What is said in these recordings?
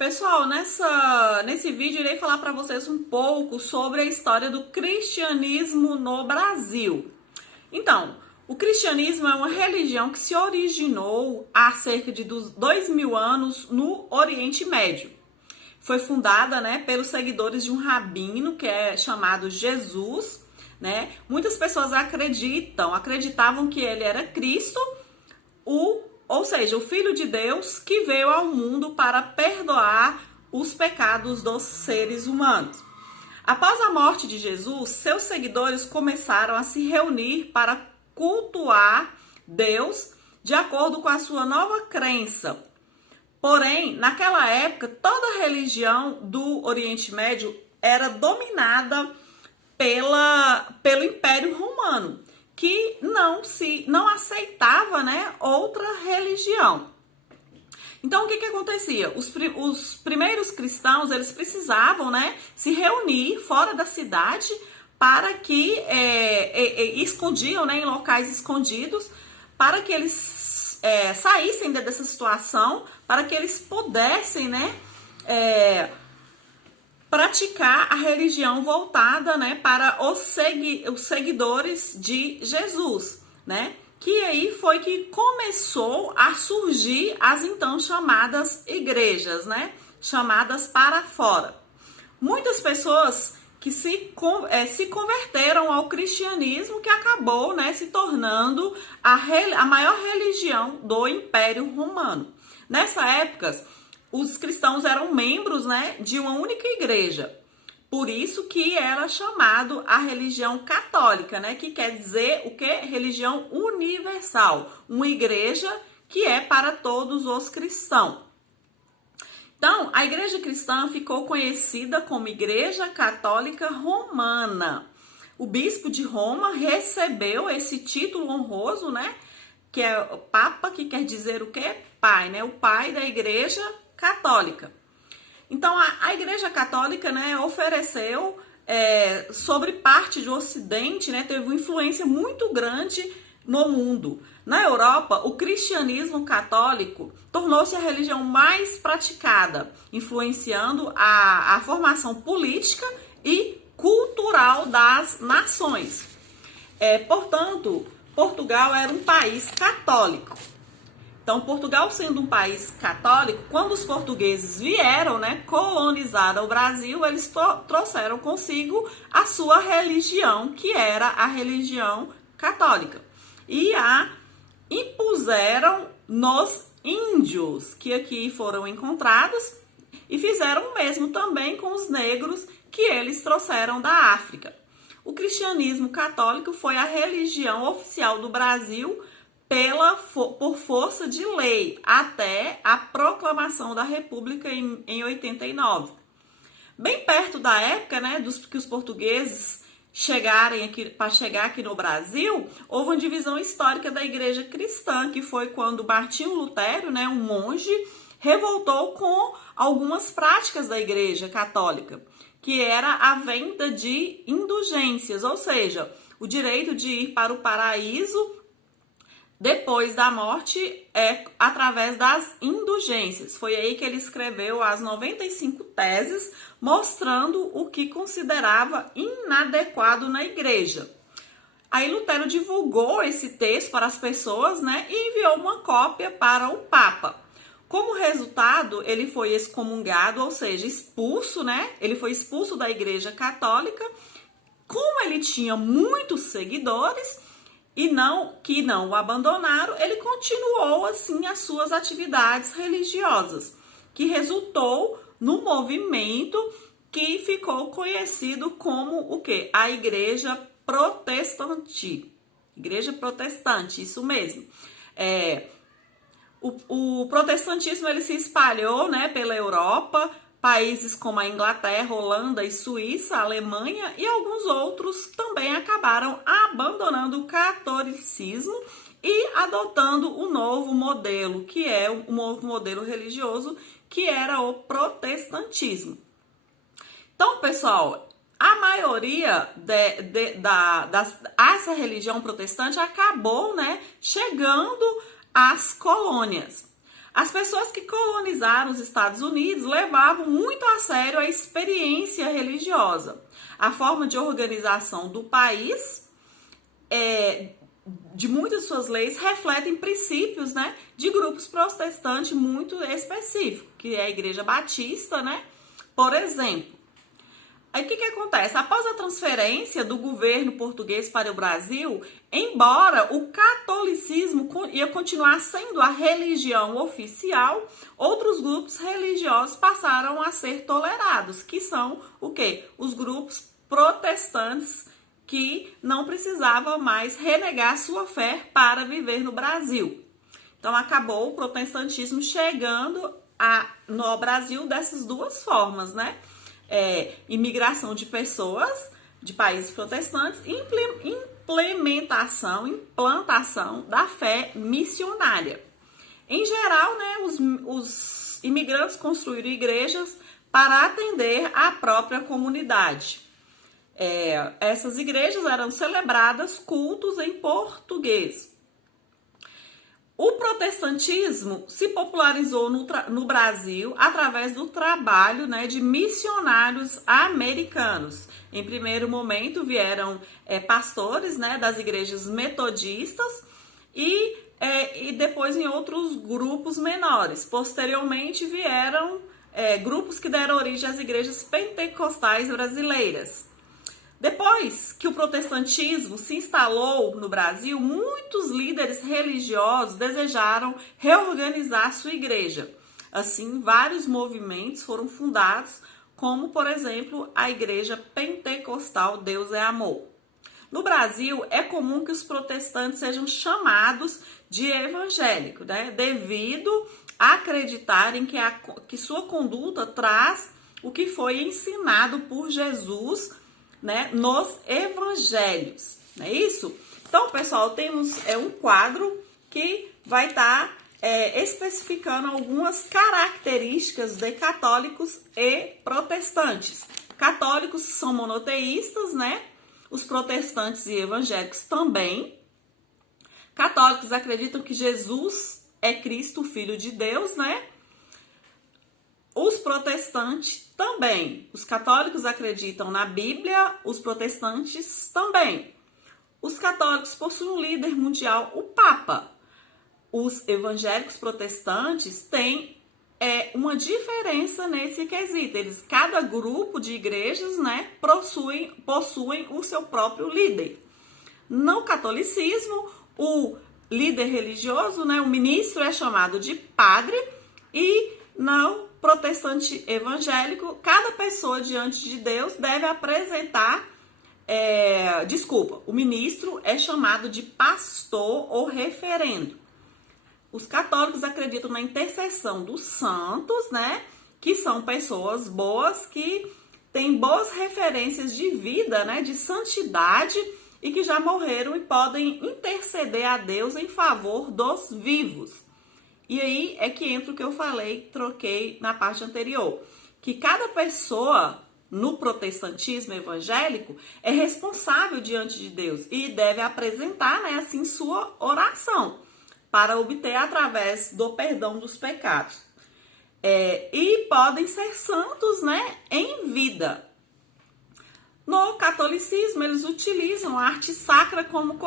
Pessoal, nesse vídeo irei falar para vocês um pouco sobre a história do cristianismo no Brasil. Então, o cristianismo é uma religião que se originou há cerca de 2000 anos no Oriente Médio. Foi fundada, pelos seguidores de um rabino que é chamado Jesus, Muitas pessoas acreditavam que ele era Cristo, ou seja, o Filho de Deus que veio ao mundo para perdoar os pecados dos seres humanos. Após a morte de Jesus, seus seguidores começaram a se reunir para cultuar Deus de acordo com a sua nova crença. Porém, naquela época, toda a religião do Oriente Médio era dominada pelo Império Romano, que não aceitava, outra religião. Então, o que acontecia? Os primeiros cristãos, eles precisavam, se reunir fora da cidade para que escondiam, em locais escondidos, para que eles saíssem dessa situação, para que eles pudessem, praticar a religião voltada, para os seguidores de Jesus, Que aí foi que começou a surgir as então chamadas igrejas, Chamadas para fora. Muitas pessoas que se converteram ao cristianismo, que acabou, se tornando a maior religião do Império Romano. Nessa época, os cristãos eram membros, de uma única igreja. Por isso que era chamado a religião católica, que quer dizer o quê? Religião universal. Uma igreja que é para todos os cristãos. Então, a igreja cristã ficou conhecida como Igreja Católica Romana. O bispo de Roma recebeu esse título honroso, Que é o Papa, que quer dizer o quê? Pai, O pai da igreja católica. Então, a Igreja Católica, ofereceu sobre parte do Ocidente, teve uma influência muito grande no mundo. Na Europa, o cristianismo católico tornou-se a religião mais praticada, influenciando a formação política e cultural das nações. Portanto, Portugal era um país católico. Então, Portugal sendo um país católico, quando os portugueses vieram, colonizar o Brasil, eles trouxeram consigo a sua religião, que era a religião católica. E a impuseram nos índios, que aqui foram encontrados, e fizeram o mesmo também com os negros que eles trouxeram da África. O cristianismo católico foi a religião oficial do Brasil por força de lei, até a proclamação da República em 89. Bem perto da época, que os portugueses para chegar aqui no Brasil, houve uma divisão histórica da igreja cristã, que foi quando Martinho Lutero, um monge, revoltou com algumas práticas da igreja católica, que era a venda de indulgências, ou seja, o direito de ir para o paraíso depois da morte através das indulgências. Foi aí que ele escreveu as 95 teses, mostrando o que considerava inadequado na igreja. Aí Lutero divulgou esse texto para as pessoas, e enviou uma cópia para o Papa. Como resultado, ele foi excomungado, ou seja, expulso, Ele foi expulso da igreja católica. Como ele tinha muitos seguidores, que não o abandonaram, ele continuou assim as suas atividades religiosas, que resultou no movimento que ficou conhecido como o quê? A Igreja Protestante. Igreja Protestante, isso mesmo. O protestantismo ele se espalhou, pela Europa. Países como a Inglaterra, Holanda e Suíça, Alemanha e alguns outros também acabaram abandonando o catolicismo e adotando o novo modelo, que é o novo modelo religioso, que era o protestantismo. Então, pessoal, a maioria essa religião protestante acabou, chegando às colônias. As pessoas que colonizaram os Estados Unidos levavam muito a sério a experiência religiosa. A forma de organização do país, de muitas de suas leis, refletem princípios, né, de grupos protestantes muito específicos, que é a Igreja Batista, né, por exemplo. Aí o que acontece? Após a transferência do governo português para o Brasil, embora o catolicismo ia continuar sendo a religião oficial, outros grupos religiosos passaram a ser tolerados, que são o quê? Os grupos protestantes que não precisavam mais renegar sua fé para viver no Brasil. Então acabou o protestantismo chegando no Brasil dessas duas formas, né? Imigração de pessoas de países protestantes e implantação da fé missionária. Em geral, né, os imigrantes construíram igrejas para atender à própria comunidade. Essas igrejas eram celebradas cultos em português. O protestantismo se popularizou no Brasil através do trabalho, né, de missionários americanos. Em primeiro momento vieram pastores, né, das igrejas metodistas e depois em outros grupos menores. Posteriormente vieram grupos que deram origem às igrejas pentecostais brasileiras. Depois que o protestantismo se instalou no Brasil, muitos líderes religiosos desejaram reorganizar sua igreja. Assim, vários movimentos foram fundados, como, por exemplo, a Igreja Pentecostal Deus é Amor. No Brasil, é comum que os protestantes sejam chamados de evangélicos, né? Devido a acreditarem que sua conduta traz o que foi ensinado por Jesus, né, nos evangelhos, não é isso? Então, pessoal, temos um quadro que vai estar especificando algumas características de católicos e protestantes. Católicos são monoteístas, né? Os protestantes e evangélicos também. Católicos acreditam que Jesus é Cristo, Filho de Deus, né? Os protestantes também. Os católicos acreditam na Bíblia, os protestantes também. Os católicos possuem um líder mundial, o Papa. Os evangélicos protestantes têm uma diferença nesse quesito. Cada grupo de igrejas, né, possuem o seu próprio líder. No catolicismo, o líder religioso, né, o ministro é chamado de padre, e no protestante evangélico, cada pessoa diante de Deus deve apresentar, o ministro é chamado de pastor ou referendo. Os católicos acreditam na intercessão dos santos, né, que são pessoas boas, que têm boas referências de vida, né, de santidade, e que já morreram e podem interceder a Deus em favor dos vivos. E aí é que entra o que eu troquei na parte anterior, que cada pessoa no protestantismo evangélico é responsável diante de Deus e deve apresentar, né, assim, sua oração para obter através do perdão dos pecados. E podem ser santos, né, em vida. No catolicismo, eles utilizam a arte sacra como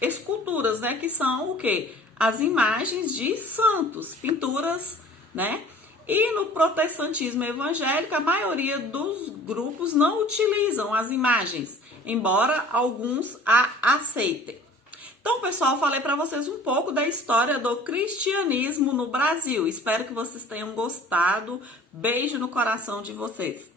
esculturas, né, que são o quê? As imagens de santos, pinturas, né? E no protestantismo evangélico, a maioria dos grupos não utilizam as imagens, embora alguns a aceitem. Então, pessoal, falei para vocês um pouco da história do cristianismo no Brasil. Espero que vocês tenham gostado. Beijo no coração de vocês.